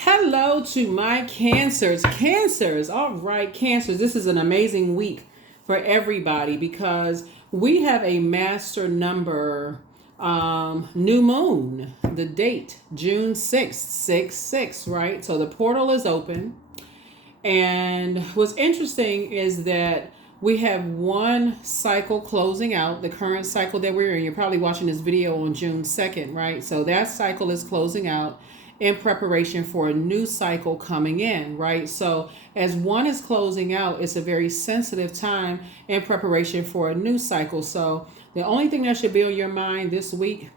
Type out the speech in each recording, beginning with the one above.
Hello to my cancers. Cancers. All right, cancers. This is an amazing week for everybody because we have a master number new moon. The date, June 6th, 6/6, right? So the portal is open. And what's interesting is that we have one cycle closing out, the current cycle that we're in. You're probably watching this video on June 2nd, right? So that cycle is closing out in preparation for a new cycle coming in, right? So as one is closing out, it's a very sensitive time in preparation for a new cycle. So the only thing that should be on your mind this week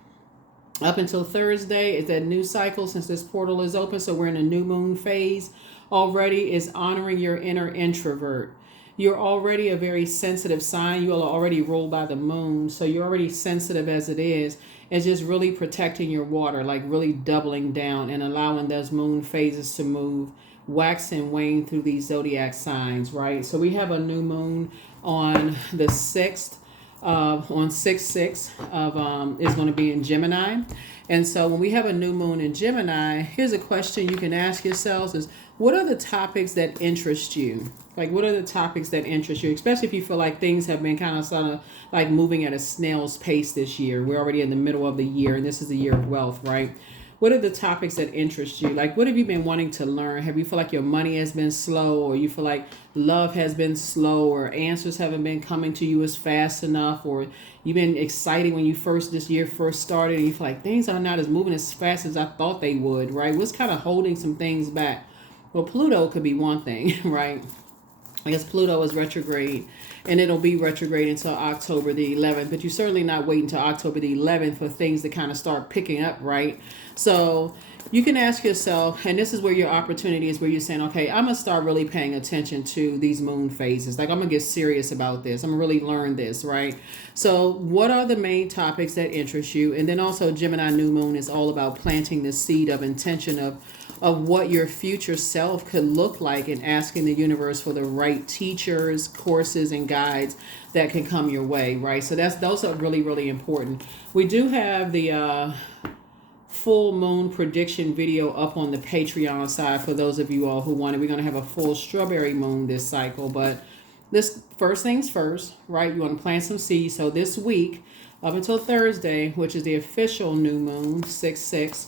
up until Thursday is that new cycle, since this portal is open, so we're in a new moon phase already, is honoring your inner introvert. You're already a very sensitive sign. You are already ruled by the moon, so you're already sensitive as it is. It's just really protecting your water, like really doubling down and allowing those moon phases to move, wax and wane through these zodiac signs, right? So we have a new moon on the 6th on 6/6 of is going to be in Gemini. And so when we have a new moon in Gemini, here's a question you can ask yourselves is, what are the topics that interest you? Like, what are the topics that interest you? Especially if you feel like things have been kind of sort of like moving at a snail's pace this year. We're already in the middle of the year, and this is the year of wealth, right? What are the topics that interest you? Like, what have you been wanting to learn? Have you feel like your money has been slow, or you feel like love has been slow, or answers haven't been coming to you as fast enough, or you've been excited when this year first started, and you feel like things are not as moving as fast as I thought they would, right? What's kind of holding some things back? Well, Pluto could be one thing, right? I guess Pluto is retrograde, and it'll be retrograde until October the 11th. But you're certainly not waiting until October the 11th for things to kind of start picking up, right? So you can ask yourself, and this is where your opportunity is, where you're saying, okay, I'm going to start really paying attention to these moon phases. Like, I'm going to get serious about this. I'm going to really learn this, right? So what are the main topics that interest you? And then also Gemini new moon is all about planting the seed of intention of what your future self could look like, and asking the universe for the right teachers, courses, and guides that can come your way, right? So those are really, really important. We do have the full moon prediction video up on the Patreon side for those of you all who want it. We're going to have a full strawberry moon this cycle, but this first things first, right? You want to plant some seeds. So this week up until Thursday, which is the official new moon, 6/6,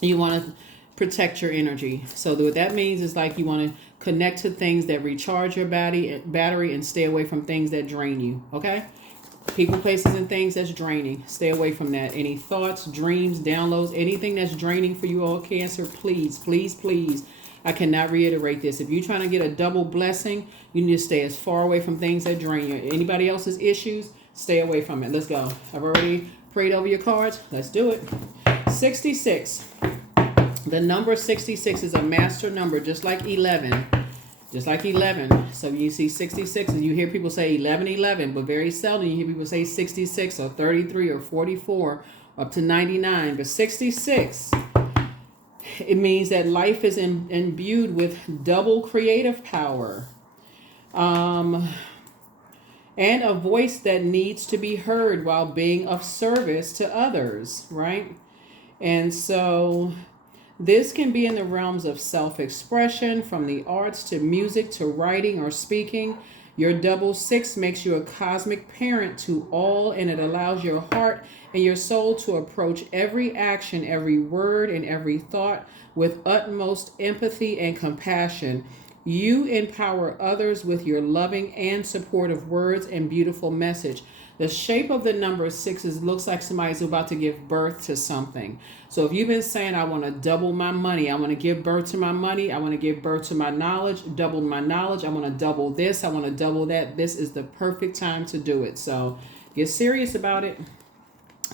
you want to protect your energy. So what that means is, like, you want to connect to things that recharge your battery and stay away from things that drain you. Okay? People, places, and things that's draining. Stay away from that. Any thoughts, dreams, downloads, anything that's draining for you all, Cancer, please, please, please. I cannot reiterate this. If you're trying to get a double blessing, you need to stay as far away from things that drain you. Anybody else's issues, stay away from it. Let's go. I've already prayed over your cards. Let's do it. 66. The number 66 is a master number, just like 11. Just like 11. So you see 66, and you hear people say 11, but very seldom you hear people say 66 or 33 or 44 up to 99. But 66, it means that life is imbued with double creative power. And a voice that needs to be heard while being of service to others, right? And so this can be in the realms of self-expression, from the arts to music to writing or speaking. Your double six makes you a cosmic parent to all, and it allows your heart and your soul to approach every action, every word, and every thought with utmost empathy and compassion. You empower others with your loving and supportive words and beautiful message. The shape of the number 6 looks like somebody's about to give birth to something. So if you've been saying, I want to double my money, I want to give birth to my money, I want to give birth to my knowledge, double my knowledge, I want to double this, I want to double that, this is the perfect time to do it. So get serious about it.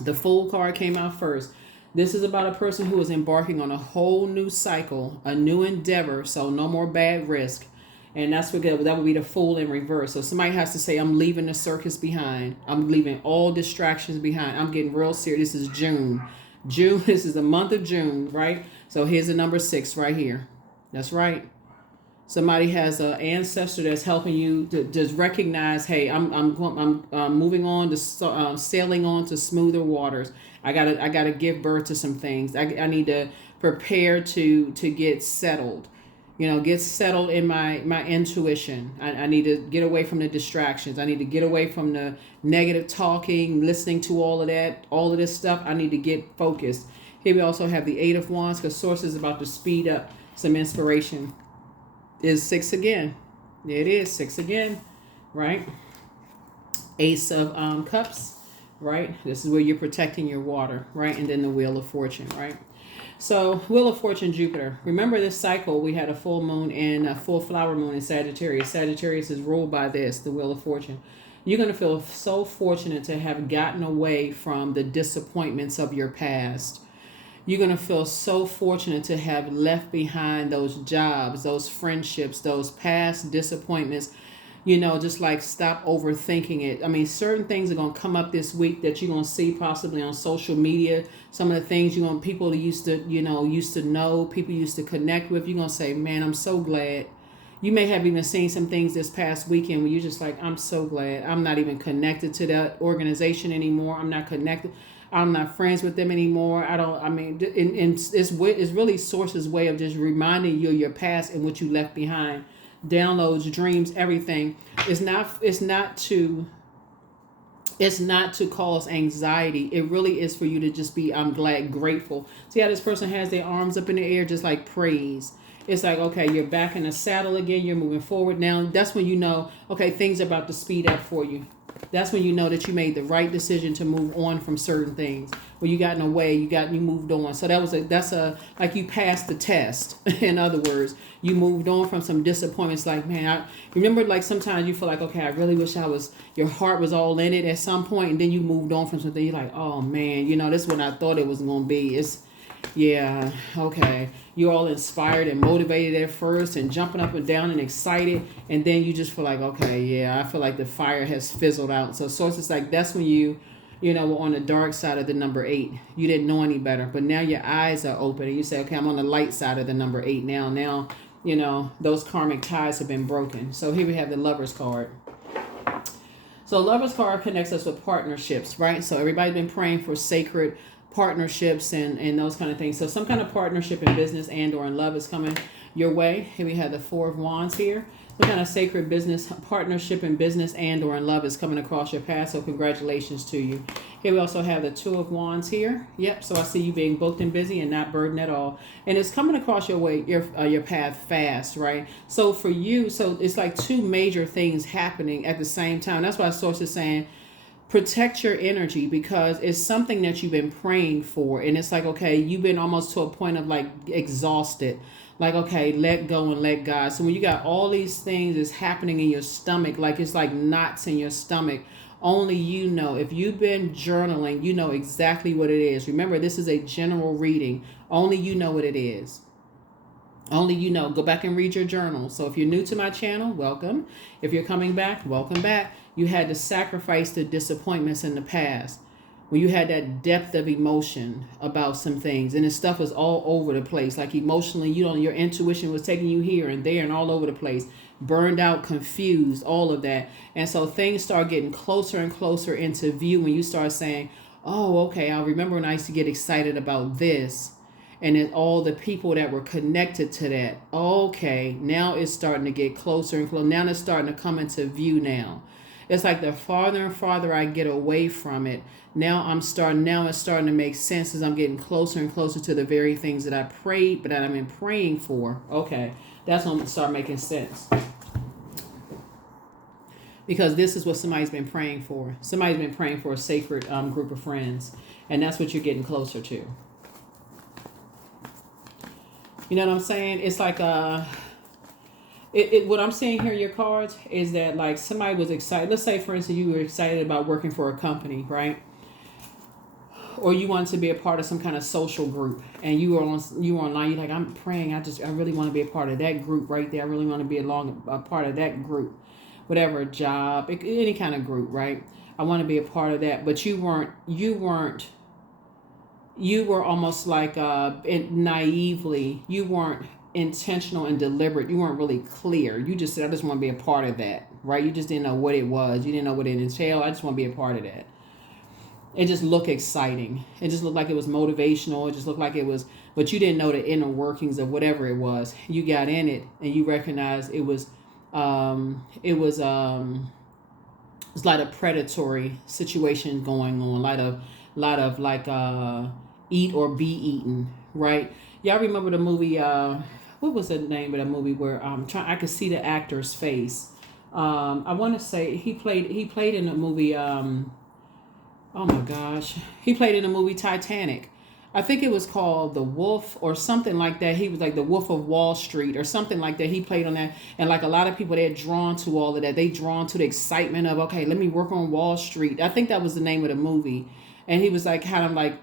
The Fool card came out first. This is about a person who is embarking on a whole new cycle, a new endeavor, so no more bad risk. And that would be the Fool in reverse. So somebody has to say, I'm leaving the circus behind. I'm leaving all distractions behind. I'm getting real serious. This is June. This is the month of June, right? So here's the number 6 right here. That's right. Somebody has an ancestor that's helping you to just recognize, hey, I'm moving on to sailing on to smoother waters. I gotta give birth to some things. I need to prepare to get settled. Get settled in my intuition. I need to get away from the distractions. I need to get away from the negative talking, listening to all of this stuff. I need to get focused. Here we also have the Eight of Wands, because Source is about to speed up some inspiration. Is 6 again. There it is, 6 again, right? Ace of Cups, right? This is where you're protecting your water, right? And then the Wheel of Fortune, right? So Wheel of Fortune, Jupiter. Remember this cycle, we had a full moon and a full flower moon in Sagittarius. Sagittarius is ruled by this, the Wheel of Fortune. You're going to feel so fortunate to have gotten away from the disappointments of your past. You're going to feel so fortunate to have left behind those jobs, those friendships, those past disappointments. Just like stop overthinking it. I mean, certain things are going to come up this week that you're going to see possibly on social media. Some of the things people used to know, people used to connect with. You're going to say, man, I'm so glad. You may have even seen some things this past weekend where you're just like, I'm so glad. I'm not even connected to that organization anymore. I'm not connected. I'm not friends with them anymore. It's really Source's way of just reminding you of your past and what you left behind. Downloads, dreams, everything. It's not to cause anxiety. It really is for you to just be, I'm glad, grateful. See how this person has their arms up in the air, just like praise. It's like, okay, you're back in the saddle again. You're moving forward now. That's when you know, okay, things are about to speed up for you. That's when you know that you made the right decision to move on from certain things. When you got in a way, you moved on. So that's like you passed the test. In other words, you moved on from some disappointments. Like, man, I remember, like, sometimes you feel like, okay, I really wish your heart was all in it at some point, and then you moved on from something. You're like, oh man, this is what I thought it was going to be. Yeah, okay. You're all inspired and motivated at first and jumping up and down and excited. And then you just feel like, okay, yeah, I feel like the fire has fizzled out. So Source is like, that's when you were on the dark side of the number 8. You didn't know any better. But now your eyes are open and you say, okay, I'm on the light side of the number 8 now. Now, those karmic ties have been broken. So here we have the Lovers card. So Lovers card connects us with partnerships, right? So everybody's been praying for sacred partnerships and those kind of things. So some kind of partnership in business and or in love is coming your way. Here we have the Four of Wands here. Some kind of sacred business partnership in business and or in love is coming across your path. So congratulations to you. Here we also have the Two of Wands here. Yep. So I see you being booked and busy and not burdened at all. And it's coming across your way, your path fast, right? So for you, so it's like two major things happening at the same time. That's why Source is saying, protect your energy, because it's something that you've been praying for. And it's like, okay, you've been almost to a point of like exhausted. Like, okay, let go and let God. So when you got all these things is happening in your stomach, like it's like knots in your stomach, only you know. If you've been journaling, you know exactly what it is. Remember, this is a general reading. Only you know what it is. Only you know. Go back and read your journal. So if you're new to my channel, welcome. If you're coming back, welcome back. You had to sacrifice the disappointments in the past. When you had that depth of emotion about some things, and this stuff was all over the place. Like emotionally, your intuition was taking you here and there and all over the place. Burned out, confused, all of that. And so things start getting closer and closer into view when you start saying, oh, okay, I remember when I used to get excited about this. And then all the people that were connected to that. Okay, now it's starting to get closer and closer. Now it's starting to come into view now. It's like the farther and farther I get away from it, now it's starting to make sense as I'm getting closer and closer to the very things that I prayed, but that I've been praying for. Okay, that's when it start making sense. Because this is what somebody's been praying for. Somebody's been praying for a sacred group of friends, and that's what you're getting closer to. You know what I'm saying? It's like what I'm seeing here in your cards is that like somebody was excited. Let's say, for instance, you were excited about working for a company, right? Or you wanted to be a part of some kind of social group, and you were online. You're like, I'm praying. I really want to be a part of that group right there. I really want to be a part of that group, whatever job, any kind of group, right? I want to be a part of that. But you were almost like naively. You weren't intentional and deliberate. You weren't really clear. You just said, I just want to be a part of that, right? You just didn't know what it was. You didn't know what it entailed. I just want to be a part of that. It just looked exciting. It just looked like it was motivational. It just looked like it was but you didn't know the inner workings of whatever it was. You got in it and you recognized it's like a predatory situation going on, lot of like eat or be eaten, right? Y'all remember the movie? What was the name of the movie where I could see the actor's face. I want to say he played in the movie. Oh my gosh, he played in the movie Titanic. I think it was called The Wolf or something like that. He was like the Wolf of Wall Street or something like that. He played on that. And like a lot of people, they're drawn to all of that. They drawn to the excitement of, okay, let me work on Wall Street. I think that was the name of the movie. And he was like, kind of like,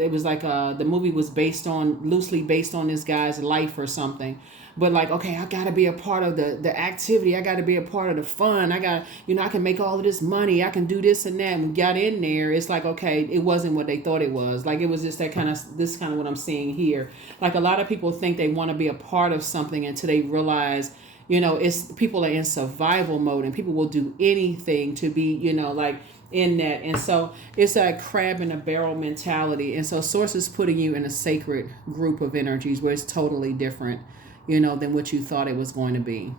it was like the movie was loosely based on this guy's life or something. But like, okay, I got to be a part of the activity. I got to be a part of the fun. I got, I can make all of this money. I can do this and that. And we got in there. It's like, okay, it wasn't what they thought it was. Like, it was just this kind of what I'm seeing here. Like, a lot of people think they want to be a part of something until they realize, it's people are in survival mode and people will do anything to be, like in that. And so it's that crab in a barrel mentality. And so source is putting you in a sacred group of energies where it's totally different, than what you thought it was going to be.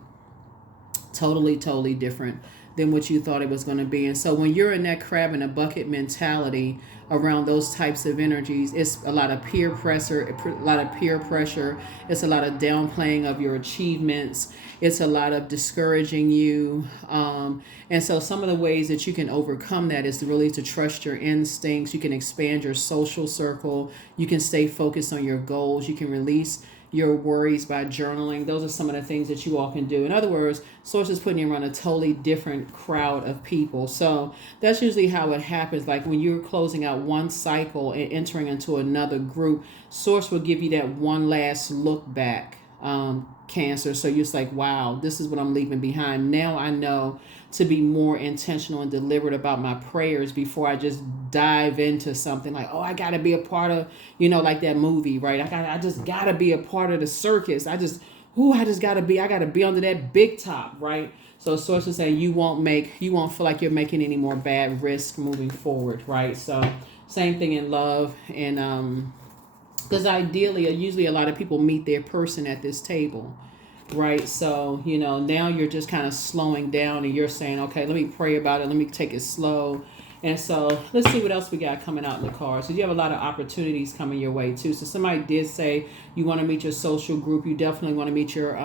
Totally different than what you thought it was going to be. And so when you're in that crab in a bucket mentality around those types of energies, it's a lot of peer pressure. It's a lot of downplaying of your achievements. It's a lot of discouraging you. And so some of the ways that you can overcome that is really to trust your instincts. You can expand your social circle. You can stay focused on your goals. You can release your worries by journaling. Those are some of the things that you all can do. In other words, source is putting you around a totally different crowd of people. So that's usually how it happens. Like when you're closing out one cycle and entering into another group, source will give you that one last look back, Cancer. So you're just like, wow, this is what I'm leaving behind. Now I know to be more intentional and deliberate about my prayers before I just dive into something like, oh, I got to be a part of, like that movie, right? I just got to be a part of the circus. I got to be under that big top, right? So source is saying you won't feel like you're making any more bad risk moving forward, right? So same thing in love. And because usually a lot of people meet their person at this table, right? So, now you're just kind of slowing down and you're saying, okay, let me pray about it. Let me take it slow. And so let's see what else we got coming out in the cards. So you have a lot of opportunities coming your way too. So somebody did say you want to meet your social group. You definitely want to meet your,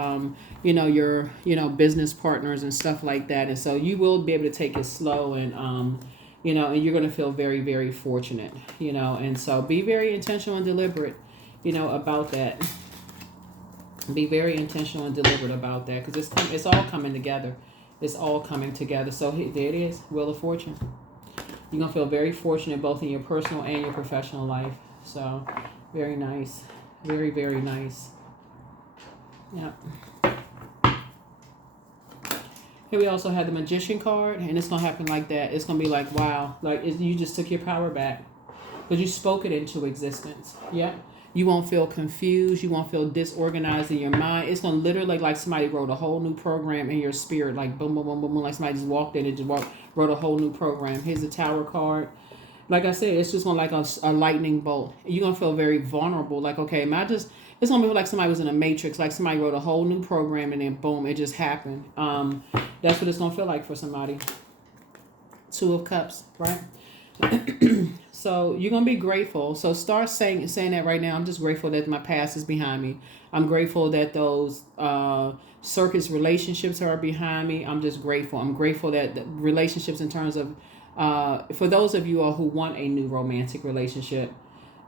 your business partners and stuff like that. And so you will be able to take it slow and, and you're going to feel very, very fortunate, and so be very intentional and deliberate, about that. Be very intentional and deliberate about that because it's all coming together. It's all coming together. So there it is, Wheel of Fortune. You're going to feel very fortunate both in your personal and your professional life. So very nice. Very, very nice. Yeah. Here we also have the Magician card, and it's going to happen like that. It's going to be like, wow, like you just took your power back because you spoke it into existence. Yeah. You won't feel confused. You won't feel disorganized in your mind. It's going to literally like somebody wrote a whole new program in your spirit, like boom, boom, boom, boom, boom, like somebody just walked in and just wrote a whole new program. Here's the Tower card. Like I said, it's just going to like a lightning bolt. You're going to feel very vulnerable. Like, okay, it's going to be like somebody was in a matrix, like somebody wrote a whole new program and then boom, it just happened. That's what it's going to feel like for somebody. Two of Cups, right? So you're going to be grateful. So start saying that right now. I'm just grateful that my past is behind me. I'm grateful that those circus relationships are behind me. I'm just grateful. I'm grateful that the relationships in terms of, for those of you all who want a new romantic relationship,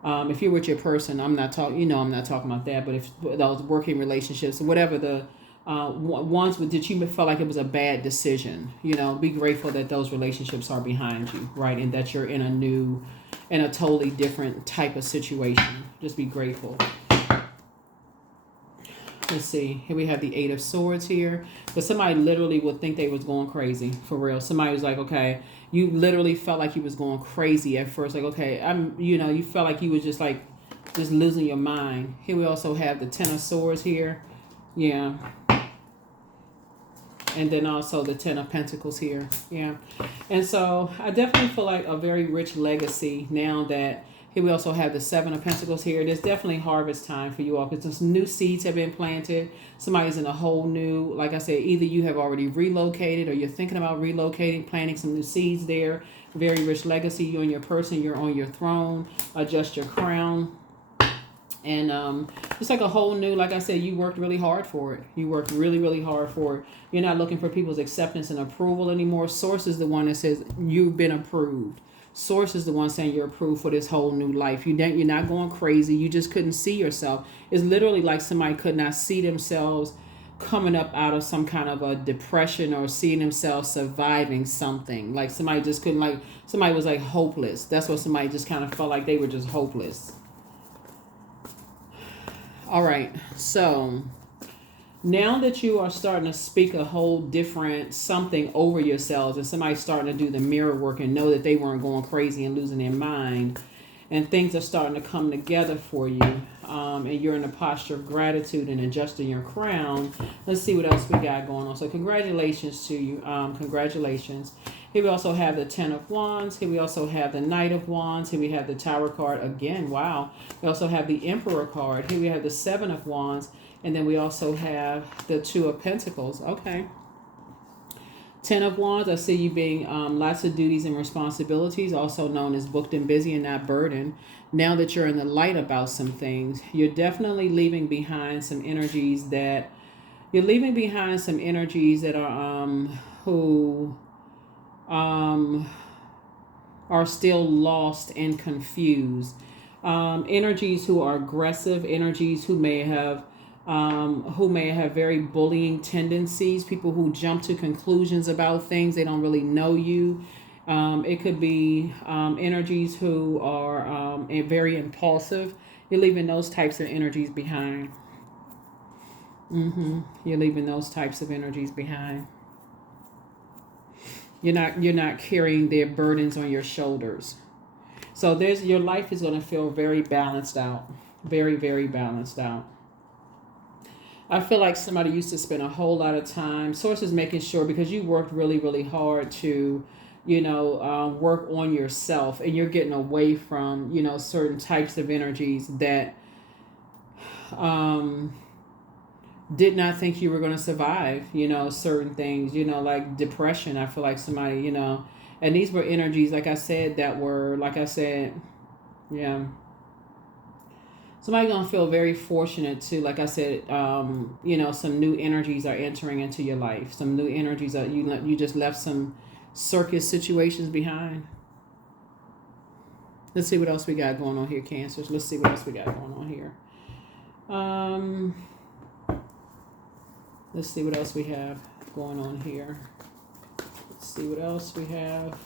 if you're with your person, I'm not talking about that, but if those working relationships, whatever the ones that you felt like it was a bad decision, be grateful that those relationships are behind you, right? And that you're in a totally different type of situation. Just be grateful. Let's see. Here we have the Eight of Swords here. But somebody literally would think they was going crazy, for real. Somebody was like, okay, you literally felt like you was going crazy at first. Like, okay, you felt like you was just losing your mind. Here we also have the Ten of Swords here. Yeah. And then also the Ten of Pentacles here. Yeah. And so I definitely feel like a very rich legacy now that Here we also have the Seven of Pentacles here. There's definitely harvest time for you all because some new seeds have been planted. Somebody's in a whole new, like I said, either you have already relocated or you're thinking about relocating, planting some new seeds there. Very rich legacy. You and your person, you're on your throne. Adjust your crown. And it's like a whole new, like I said, you worked really hard for it. You worked really, really hard for it. You're not looking for people's acceptance and approval anymore. Source is the one that says you've been approved. Source is the one saying you're approved for this whole new life. You're not going crazy. You just couldn't see yourself. It's literally like somebody could not see themselves coming up out of some kind of a depression or seeing themselves surviving something. Like somebody just couldn't, like somebody was like hopeless. That's what somebody just kind of felt like they were just hopeless. All right, so now that you are starting to speak a whole different something over yourselves and somebody's starting to do the mirror work and know that they weren't going crazy and losing their mind and things are starting to come together for you and you're in a posture of gratitude and adjusting your crown. Let's see what else we got going on. So congratulations to you. Congratulations. Here we also have the Ten of Wands. Here we also have the Knight of Wands. Here we have the Tower card again. Wow. We also have the Emperor card. Here we have the Seven of Wands. And then we also have the Two of Pentacles. Okay. Ten of Wands. I see you being lots of duties and responsibilities, also known as booked and busy and not burdened. Now that you're in the light about some things, you're definitely leaving behind some energies that are who are still lost and confused. Energies who are aggressive, energies who may have very bullying tendencies, people who jump to conclusions about things. They don't really know you. It could be energies who are very impulsive. You're leaving those types of energies behind. You're leaving those types of energies behind. You're not carrying their burdens on your shoulders. So your life is going to feel very balanced out. Very, very balanced out. I feel like somebody used to spend a whole lot of time. Source is making sure because you worked really, really hard to, work on yourself, and you're getting away from, certain types of energies that did not think you were going to survive, certain things, like depression. I feel like somebody, and these were energies, like I said, yeah. Somebody's going to feel very fortunate to, like I said, some new energies are entering into your life. Some new energies are, you just left some circus situations behind. Let's see what else we got going on here, Cancers. Let's see what else we got going on here. Let's see what else we have going on here. Let's see what else we have.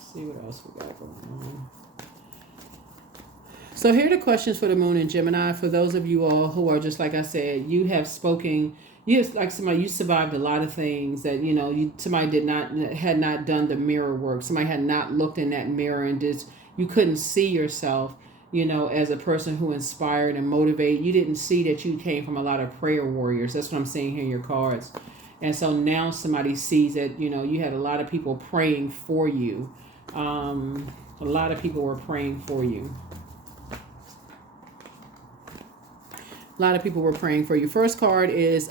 See what else we got going on. So here are the questions for the Moon in Gemini. For those of you all who are just like I said, you have spoken. You survived a lot of things that somebody had not done the mirror work. Somebody had not looked in that mirror and you couldn't see yourself, as a person who inspired and motivated. You didn't see that you came from a lot of prayer warriors. That's what I'm seeing here in your cards. And so now somebody sees that you had a lot of people praying for you. A lot of people were praying for you. A lot of people were praying for you. First card is,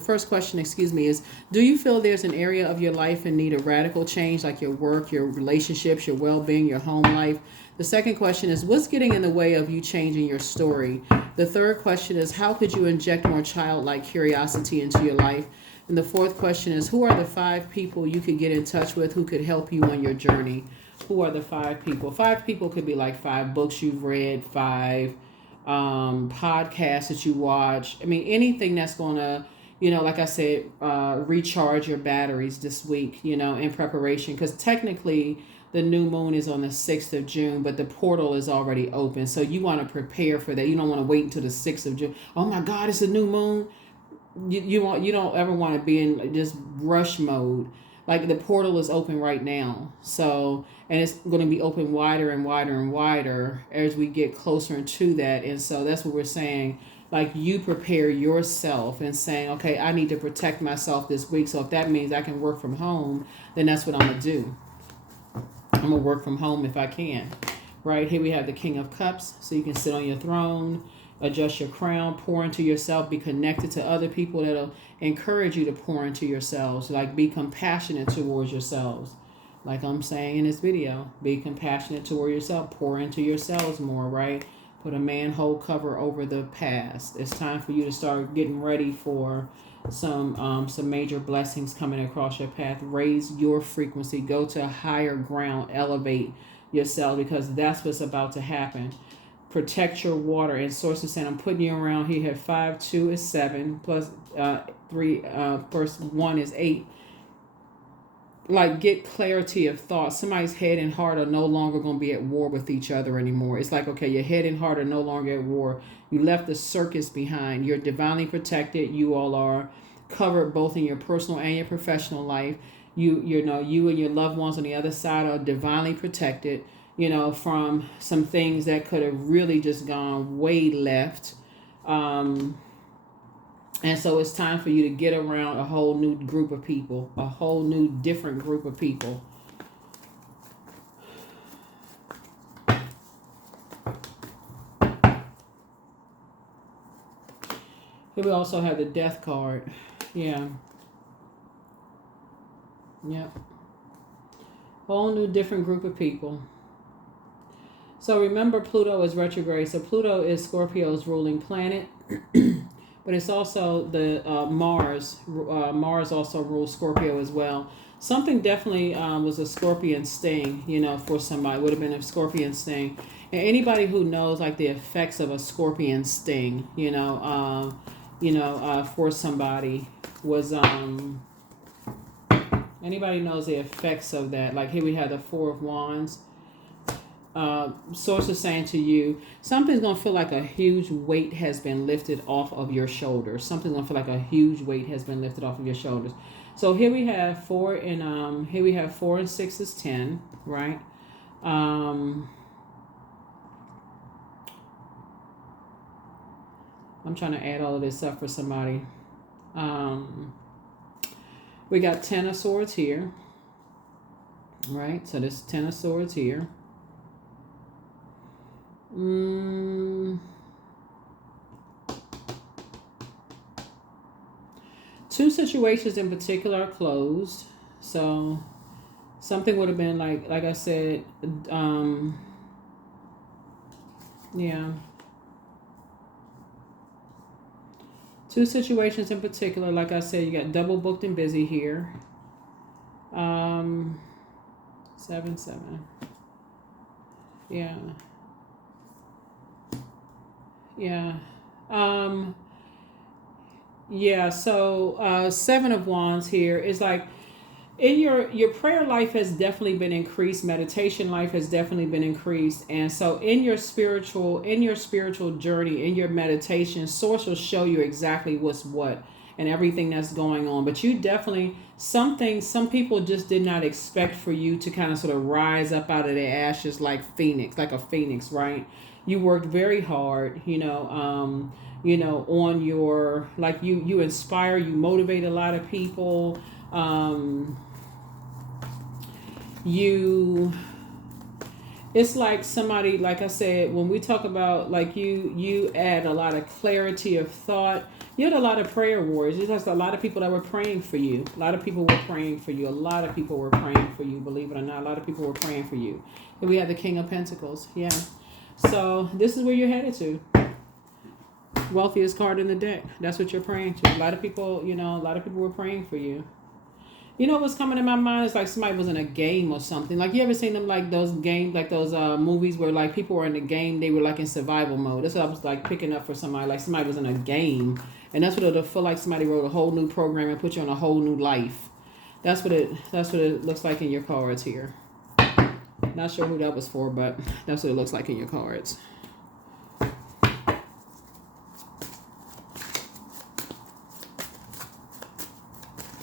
first question, is, do you feel there's an area of your life in need of radical change, like your work, your relationships, your well-being, your home life? The second question is, what's getting in the way of you changing your story? The third question is, how could you inject more childlike curiosity into your life? And the fourth question is, who are the 5 people you could get in touch with who could help you on your journey? Who are the 5 people? 5 people could be like 5 books you've read, 5 podcasts that you watch. Anything that's going to, like I said, recharge your batteries this week, in preparation. Because technically the new moon is on the 6th of June, but the portal is already open. So you want to prepare for that. You don't want to wait until the 6th of June. Oh my God, it's a new moon. You don't ever want to be in just rush mode. Like the portal is open right now. So, and it's going to be open wider and wider and wider as we get closer to that. And so that's what we're saying. Like you prepare yourself and saying, okay, I need to protect myself this week. So if that means I can work from home, then that's what I'm going to do. I'm going to work from home if I can. Right? Here we have the King of Cups. So you can sit on your throne, adjust your crown, pour into yourself, be connected to other people that'll encourage you to pour into yourselves. Like, be compassionate towards yourselves. Like I'm saying in this video, be compassionate toward yourself. Pour into yourselves more, right? Put a manhole cover over the past. It's time for you to start getting ready for some major blessings coming across your path. Raise your frequency. Go to a higher ground. Elevate yourself, because that's what's about to happen. Protect your water. And Source is saying, I'm putting you around here. 5, 2 is 7, plus 3, first 1 is 8. Like, get clarity of thought. Somebody's head and heart are no longer going to be at war with each other anymore. It's like, okay, your head and heart are no longer at war. You left the circus behind. You're divinely protected. You all are covered both in your personal and your professional life. You know, you and your loved ones on the other side are divinely protected, you know, from some things that could have really just gone way left. And so it's time for you to get around a whole new group of people, a whole new different group of people. Here we also have the Death card. Yeah. Yep. Whole new different group of people. So remember, Pluto is retrograde. So Pluto is Scorpio's ruling planet. But it's also the Mars. Mars also rules Scorpio as well. Something definitely was a scorpion sting, you know, for somebody. Would have been a scorpion sting. And anybody who knows, like, the effects of a scorpion sting, for somebody was... Anybody knows the effects of that. Like, here we have the 4 of Wands. Source is saying to you, something's going to feel like a huge weight has been lifted off of your shoulders. Something's going to feel like a huge weight has been lifted off of your shoulders. So here we have 4 and 6 is 10, right? I'm trying to add all of this up for somebody. We got 10 of Swords here, right? So this 10 of Swords here. Two situations in particular are closed. So something would have been like I said, yeah. Two situations in particular, like I said, you got double booked and busy here. 7, 7. Yeah. Yeah. Yeah, so 7 of Wands here is like, in your prayer life has definitely been increased. Meditation life has definitely been increased. And so in your spiritual journey, in your meditation, Source will show you exactly what's what and everything that's going on. But you definitely, some people just did not expect for you to kind of sort of rise up out of the ashes like a phoenix, right? You worked very hard, on your, like, you inspire, you motivate a lot of people. It's like somebody, like I said, when we talk about, like, you add a lot of clarity of thought. You had a lot of prayer warriors. There's a lot of people that were praying for you. A lot of people were praying for you. A lot of people were praying for you, believe it or not. A lot of people were praying for you. And we have the King of Pentacles. Yeah. So this is where you're headed to. Wealthiest card in the deck. That's what you're praying to. A lot of people were praying for you. You know what's coming in my mind is like somebody was in a game or something. Like, you ever seen them, like those games, like those movies where like people were in the game, they were like in survival mode. That's what I was like picking up for somebody. Like somebody was in a game, and that's what it'll feel like. Somebody wrote a whole new program and put you on a whole new life. That's what it looks like in your cards here. Not sure who that was for, but that's what it looks like in your cards.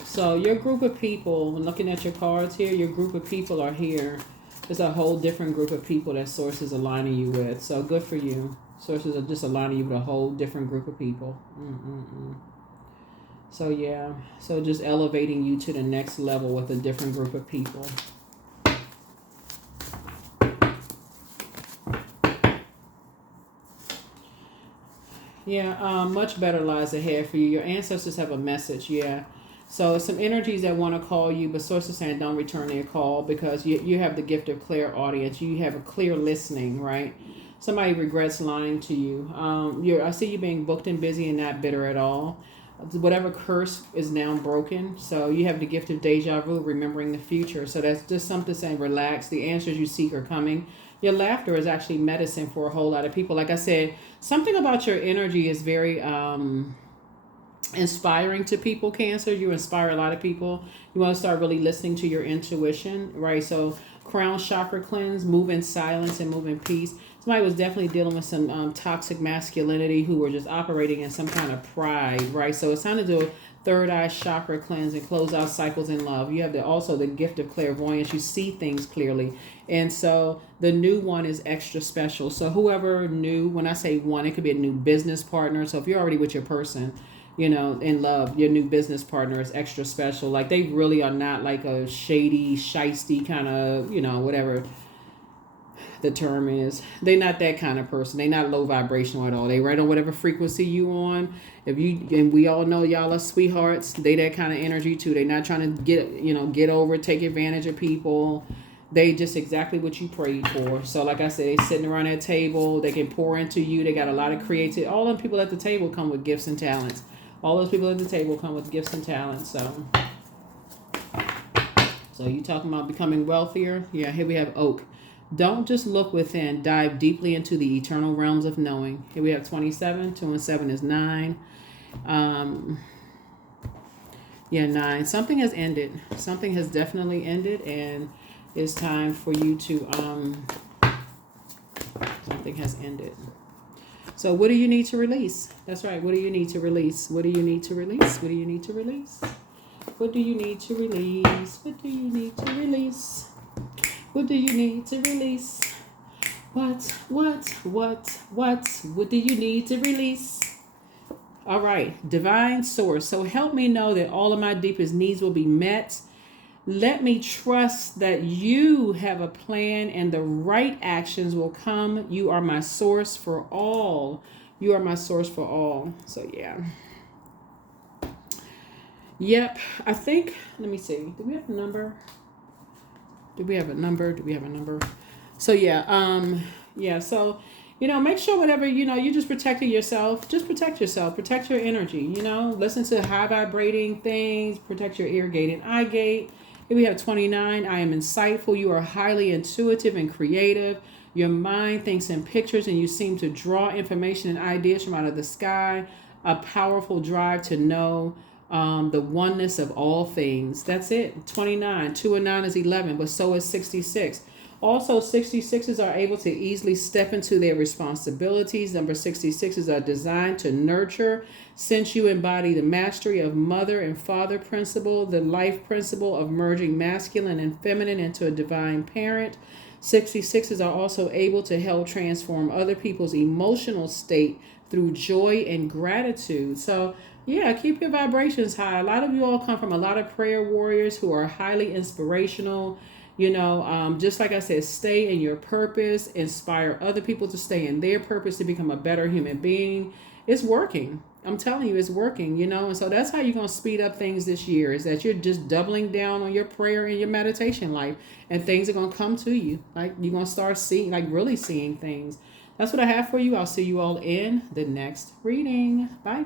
So your group of people, when looking at your cards here, your group of people are here. There's a whole different group of people that Source is aligning you with. So good for you. Sources are just aligning you with a whole different group of people. So yeah, so just elevating you to the next level with a different group of people. Yeah, much better lies ahead for you. Your ancestors have a message. Yeah. So some energies that want to call you, but sources saying don't return their call because you have the gift of clear audience. You have a clear listening, right? Somebody regrets lying to you. I see you being booked and busy and not bitter at all. Whatever curse is now broken. So you have the gift of deja vu, remembering the future. So that's just something saying relax. The answers you seek are coming. Your laughter is actually medicine for a whole lot of people. Like I said, something about your energy is very inspiring to people. Cancer, you inspire a lot of people. You want to start really listening to your intuition, right? So crown chakra cleanse, move in silence and move in peace. Somebody was definitely dealing with some toxic masculinity who were just operating in some kind of pride, right? So it's time to do a third eye chakra cleanse and close out cycles in love. You have also the gift of clairvoyance. You see things clearly. And so the new one is extra special. So whoever new, when I say one, it could be a new business partner. So if you're already with your person, in love, your new business partner is extra special. Like they really are not like a shady, shisty kind of, whatever the term is. They're not that kind of person. They're not low vibrational at all. They right on whatever frequency you on. And we all know y'all are sweethearts. They that kind of energy too. They're not trying to get over, take advantage of people. They just exactly what you prayed for. So like I said, they sitting around that table. They can pour into you. They got a lot of creativity. All the people at the table come with gifts and talents. All those people at the table come with gifts and talents. So you talking about becoming wealthier? Yeah, here we have oak. Don't just look within. Dive deeply into the eternal realms of knowing. Here we have 27. 2 and 7 is 9. 9. Something has ended. Something has definitely ended, and it's time for you to something has ended. So what do you need to release? That's right. What do you need to release? What do you need to release? What do you need to release? What do you need to release? What do you need to release? What do you need to release? What do you need to release? All right, divine source. So help me know that all of my deepest needs will be met. Let me trust that you have a plan and the right actions will come. You are my source for all. You are my source for all. So yeah. Yep. I think, let me see. Do we have a number? Do we have a number? So yeah. So, make sure whatever, you're just protecting yourself. Just protect yourself. Protect your energy, Listen to high vibrating things. Protect your ear gate and eye gate. Here we have 29. I am insightful. You are highly intuitive and creative. Your mind thinks in pictures and you seem to draw information and ideas from out of the sky. A powerful drive to know the oneness of all things. That's it. 29. 2 and 9 is 11, but so is 66. Also, 66s are able to easily step into their responsibilities. Number 66s are designed to nurture. Since you embody the mastery of mother and father principle, the life principle of merging masculine and feminine into a divine parent, 66s are also able to help transform other people's emotional state through joy and gratitude. So, yeah, keep your vibrations high. A lot of you all come from a lot of prayer warriors who are highly inspirational. Just like I said, stay in your purpose, inspire other people to stay in their purpose to become a better human being. It's working. I'm telling you, it's working, and so that's how you're going to speed up things this year, is that you're just doubling down on your prayer and your meditation life, and things are going to come to you. Like you're going to start seeing, like really seeing things. That's what I have for you. I'll see you all in the next reading. Bye.